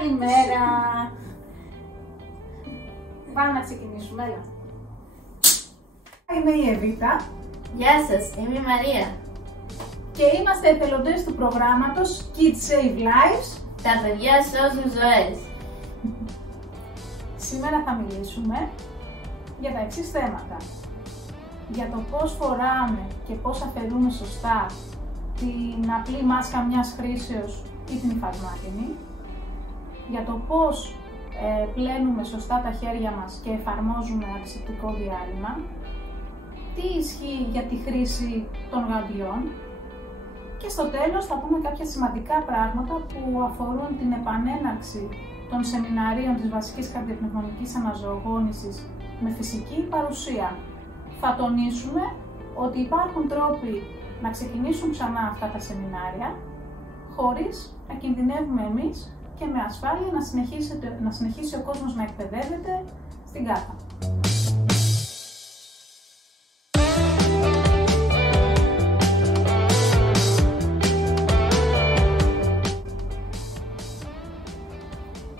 Καλημέρα! Πάμε να ξεκινήσουμε, έλα. Είμαι η Εβίτα. Γεια σας, είμαι η Μαρία. Και είμαστε εθελοντές του προγράμματος Kids Save Lives. Τα παιδιά σώζουν ζωές. Σήμερα θα μιλήσουμε για τα εξής θέματα. Για το πώς φοράμε και πώς αφαιρούμε σωστά την απλή μάσκα μιας χρήσεως ή την υφασμάτινη. Για το πώς πλένουμε σωστά τα χέρια μας και εφαρμόζουμε αντισηπτικό διάλειμμα. Τι ισχύει για τη χρήση των γαντιών. Και στο τέλος θα πούμε κάποια σημαντικά πράγματα που αφορούν την επανέναρξη των σεμιναρίων της βασικής καρδιοπνευμονικής αναζωογόνησης με φυσική παρουσία. Θα τονίσουμε ότι υπάρχουν τρόποι να ξεκινήσουν ξανά αυτά τα σεμινάρια χωρίς να κινδυνεύουμε εμείς και με ασφάλεια να συνεχίσει ο κόσμος να εκπαιδεύεται στην ΚΑΤΑ.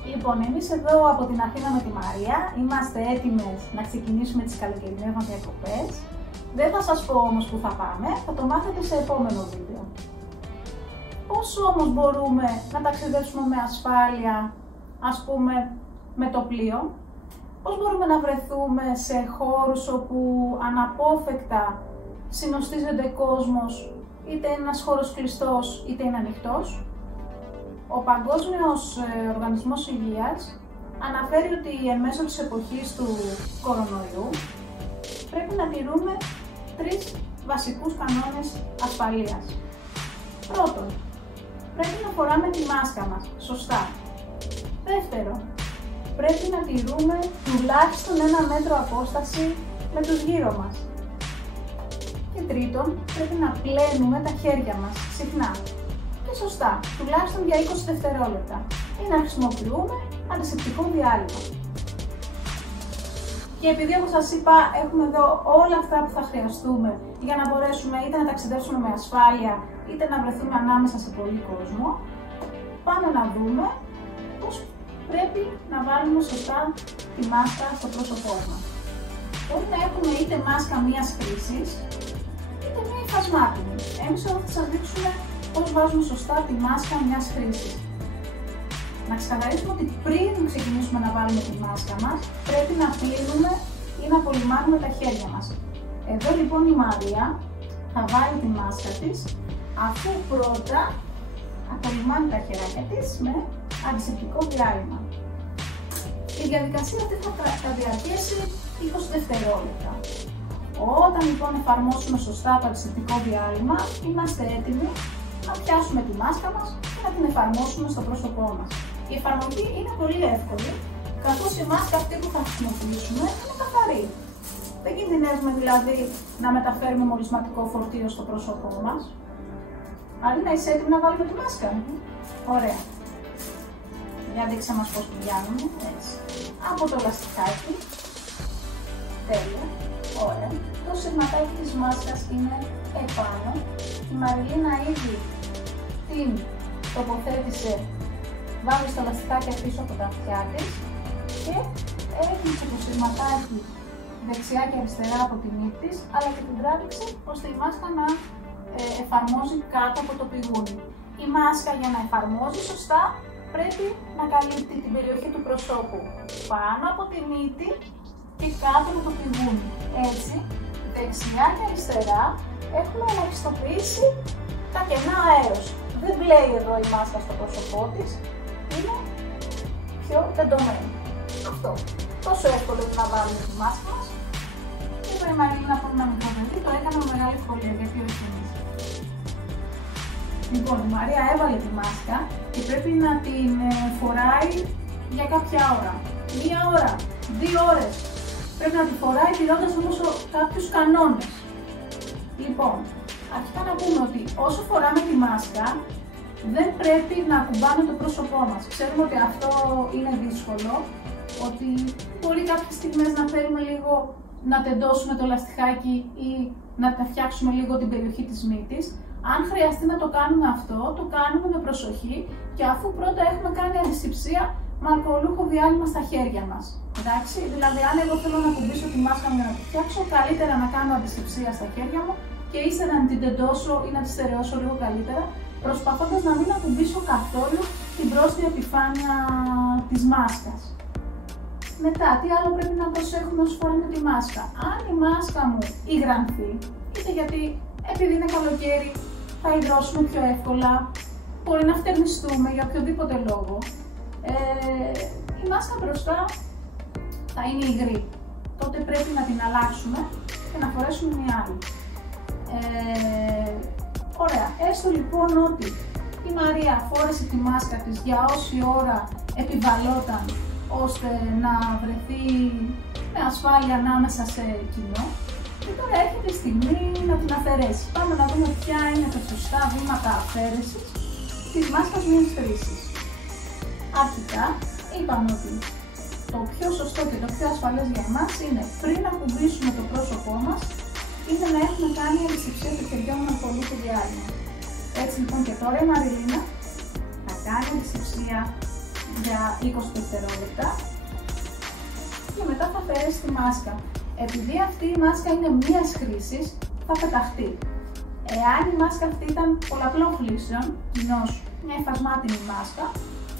Λοιπόν, εμείς εδώ από την Αθήνα με τη Μαρία είμαστε έτοιμες να ξεκινήσουμε τις καλοκαιρινές μας διακοπές. Δεν θα σας πω όμως που θα πάμε, θα το μάθετε σε επόμενο βίντεο. Πώς όμως μπορούμε να ταξιδέψουμε με ασφάλεια, ας πούμε, με το πλοίο? Πώς μπορούμε να βρεθούμε σε χώρους όπου αναπόφευκτα συνοστίζεται κόσμος, είτε είναι ένας χώρος κλειστός είτε είναι ανοιχτός? Ο Παγκόσμιος Οργανισμός Υγείας αναφέρει ότι εν μέσω της εποχής του κορονοϊού πρέπει να τηρούμε 3 βασικούς κανόνες ασφαλείας. Πρώτον, πρέπει να φοράμε τη μάσκα μας σωστά. Δεύτερον, πρέπει να τηρούμε τουλάχιστον 1 μέτρο απόσταση με τους γύρω μας. Και τρίτον, πρέπει να πλένουμε τα χέρια μας συχνά και σωστά, τουλάχιστον για 20 δευτερόλεπτα, ή να χρησιμοποιούμε αντισηπτικό διάλειμμα. Και επειδή, όπως σας είπα, έχουμε εδώ όλα αυτά που θα χρειαστούμε για να μπορέσουμε είτε να ταξιδέψουμε με ασφάλεια, είτε να βρεθούμε ανάμεσα σε πολύ κόσμο, πάμε να δούμε πώς πρέπει να βάλουμε σωστά τη μάσκα στο πρόσωπό μας. Μπορεί να έχουμε είτε μάσκα μίας χρήσης, είτε μία υφασμάτινη. Εμείς εδώ θα σας δείξουμε πώς βάζουμε σωστά τη μάσκα μιας χρήσης. Να ξεκαθαρίσουμε ότι πριν ξεκινήσουμε να βάλουμε τη μάσκα μας, πρέπει να πλύνουμε ή να απολυμάνουμε τα χέρια μας. Εδώ λοιπόν η Μαρία θα βάλει τη μάσκα της, αφού πρώτα απολυμάνει τα χεράκια της με αντισηπτικό διάλειμμα. Η διαδικασία αυτή θα διαρκέσει 20 δευτερόλεπτα. Όταν λοιπόν εφαρμόσουμε σωστά το αντισηπτικό διάλειμμα, είμαστε έτοιμοι να πιάσουμε τη μάσκα μας και να την εφαρμόσουμε στο πρόσωπό μας. Η εφαρμογή είναι πολύ εύκολη, καθώς η μάσκα αυτή που θα χρησιμοποιήσουμε είναι καθαρή. Δεν κινδυνεύουμε δηλαδή να μεταφέρουμε μολυσματικό φορτίο στο πρόσωπό μας. Αρίνα, είσαι έτοιμη να βάλουμε τη μάσκα? Ωραία. Για δείξε μας πώς πιάνουμε, έτσι. Από το λαστιχάκι. Τέλεια. Ωραία. Το σιγματάκι της μάσκας είναι επάνω. Η Μαριλίνα ήδη την τοποθέτησε, βάλει στο λαστιχάκι πίσω από τα αυτιά της και έκλεισε το σιγματάκι δεξιά και αριστερά από τη μύτη της, αλλά και την τράβηξε ώστε η μάσκα να εφαρμόζει κάτω από το πηγούνι. Η μάσκα, για να εφαρμόζει σωστά, πρέπει να καλύπτει την περιοχή του προσώπου πάνω από τη μύτη και κάτω από το πηγούνι. Έτσι, δεξιά και αριστερά έχουμε ελαχιστοποιήσει τα κενά αέρος. Δεν μπλέει εδώ η μάσκα στο πρόσωπό της, είναι πιο τεντωμένη. Αυτό. Τόσο εύκολο είναι να βάλουμε τη μάσκα μας. Και εδώ η Μαρίλινα που είναι ένα μικρό παιδί το έκανε με μεγάλη ευκολία, γιατί όχι εμείς. Λοιπόν, η Μαρία έβαλε τη μάσκα και πρέπει να την φοράει για κάποια ώρα. 1 ώρα, 2 ώρες. Πρέπει να τη φοράει τηρώντας όμως κάποιους κανόνες. Λοιπόν, αρχικά να πούμε ότι όσο φοράμε τη μάσκα, δεν πρέπει να ακουμπάμε το πρόσωπό μας. Ξέρουμε ότι αυτό είναι δύσκολο, ότι μπορεί κάποιες στιγμές να θέλουμε λίγο να τεντώσουμε το λαστιχάκι ή να φτιάξουμε λίγο την περιοχή της μύτης. Αν χρειαστεί να το κάνουμε αυτό, το κάνουμε με προσοχή και αφού πρώτα έχουμε κάνει αντισηψία με αλκοολούχο διάλειμμα στα χέρια μας. Εντάξει, δηλαδή αν εγώ θέλω να κουμπίσω τη μάσκα μου για να τη φτιάξω, καλύτερα να κάνω αντισηψία στα χέρια μου και ύστερα να την τεντώσω ή να τη στερεώσω λίγο καλύτερα, προσπαθώντας να μην ακουμπήσω καθόλου την πρόσθετη επιφάνεια της μάσκας. Μετά, τι άλλο πρέπει να προσέχουμε όσο φοράμε τη μάσκα? Αν η μάσκα μου υγρανθεί, είτε γιατί επειδή είναι καλοκαίρι θα υδρώσουμε πιο εύκολα, μπορεί να φτερνιστούμε για οποιοδήποτε λόγο, η μάσκα μπροστά θα είναι υγρή. Τότε πρέπει να την αλλάξουμε και να φορέσουμε μια άλλη. Ωραία, έστω λοιπόν ότι η Μαρία φόρεσε τη μάσκα της για όση ώρα επιβαλόταν ώστε να βρεθεί με ασφάλεια ανάμεσα σε κοινό και τώρα έρχεται η στιγμή να την αφαιρέσει. Πάμε να δούμε ποια είναι τα σωστά βήματα αφαίρεσης της μάσκας μιας χρήσης. Αρχικά είπαμε ότι το πιο σωστό και το πιο ασφαλές για εμάς είναι πριν να κουμπίσουμε το πρόσωπό μας είναι να έχουμε κάνει αντισηψία των χεριών με αλκοολούχο διάλειμμα. Έτσι λοιπόν και τώρα η Μαριλίνα θα κάνει αντισηψία για 20 δευτερόλεπτα και μετά θα αφαιρέσει τη μάσκα. Επειδή αυτή η μάσκα είναι μίας χρήσης, θα πεταχτεί. Εάν η μάσκα αυτή ήταν πολλαπλών χρήσεων, κοινώς μια υφασμάτινη μάσκα,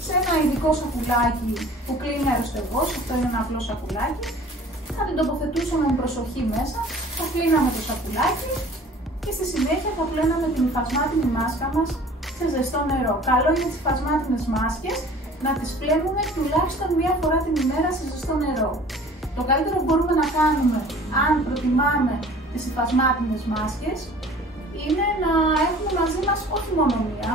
σε ένα ειδικό σακουλάκι που κλείνει αεροστεγός, αυτό είναι ένα απλό σακουλάκι, θα την τοποθετούσαμε με προσοχή μέσα, θα κλείναμε το σακουλάκι και στη συνέχεια θα πλέναμε την υφασμάτινη μάσκα μας σε ζεστό νερό. Καλό είναι τις υφασμάτινες μάσκες να τις πλένουμε τουλάχιστον μία φορά την ημέρα σε ζεστό νερό. Το καλύτερο που μπορούμε να κάνουμε, αν προτιμάμε τις υφασμάτινες μάσκες, είναι να έχουμε μαζί μας όχι μόνο μία,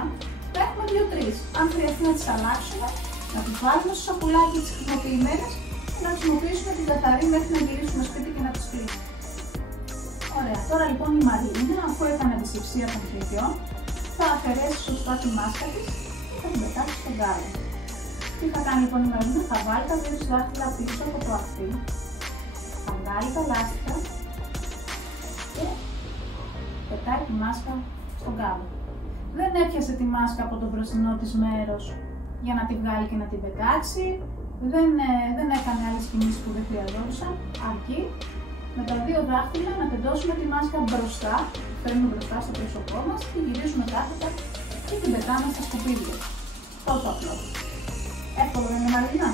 να έχουμε 2-3. Αν χρειαστεί να τις αλλάξουμε, να τις βάλουμε στο σακουλάκι τις χρησιμοποιημένες και να χρησιμοποιήσουμε την καθαρή μέχρι να γυρίσουμε σπίτι και να τις κλείσουμε. Ωραία, τώρα λοιπόν η Μαριλίνα, αφού έκανε αντισηψία των χεριών, θα αφαιρέσει σωστά τη μάσκα της και θα την πετάξει στον κάλο. Τι θα κάνει λοιπόν η Μαριλίνα? Θα βάλει τα δύο δάχτυλα πίσω από το αυτί, θα βγάλει τα λάστιχα και πετάει τη μάσκα στον κάλο. Δεν έπιασε τη μάσκα από το μπροστινό της μέρος για να τη βγάλει και να την πετάξει, δεν έκανε άλλες κινήσεις που δεν χρειαζόντουσαν, αρκεί με τα δύο δάχτυλα να τεντώσουμε τη μάσκα μπροστά, φέρνουμε μπροστά στο πρόσωπό μας και γυρίζουμε κάθετα και την πετάμε στα σκουπίδια. Τόσο απλό. Εύκολο δεν είναι, Μαριλίνα?